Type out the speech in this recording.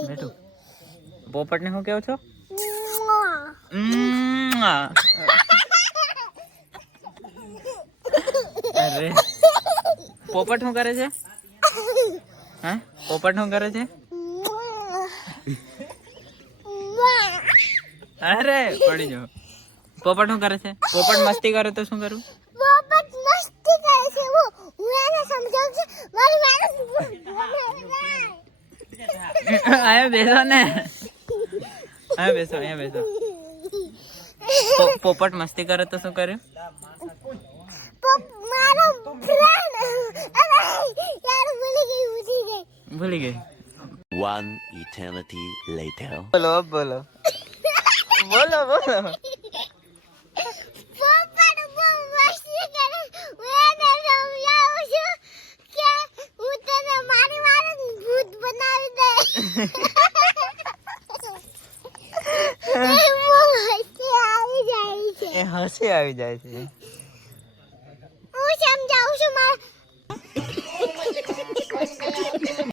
બેઠો પોપટ ને શું કેવો છો? અરે પોપટ શું કરે છે? હા પોપટ શું કરે છે? અરે પડી જાઓ. પોપટ શું કરે છે? પોપટ મસ્તી કરે તો શું કરું? પોપટ મસ્તી કરે છે. હું એને સમજાવું છું. મારી અહીંયા બેસો ને. અહીંયા બેસો, અહીંયા બેસો. પોપટ મસ્તી કરે તો શું કર્યું? મારો ફ્રેન્ડ યાર ભૂલી ગઈ. One eternity later. બોલો બોલો. બોલો બોલો. પોપટ બહુ મસ્તી કરે. હું એને સમજાવું છું કે હું તને મારી ભૂત બનાવી દે. એ બહુ હસી આવી જાય છે. એ હસી આવી જાય છે.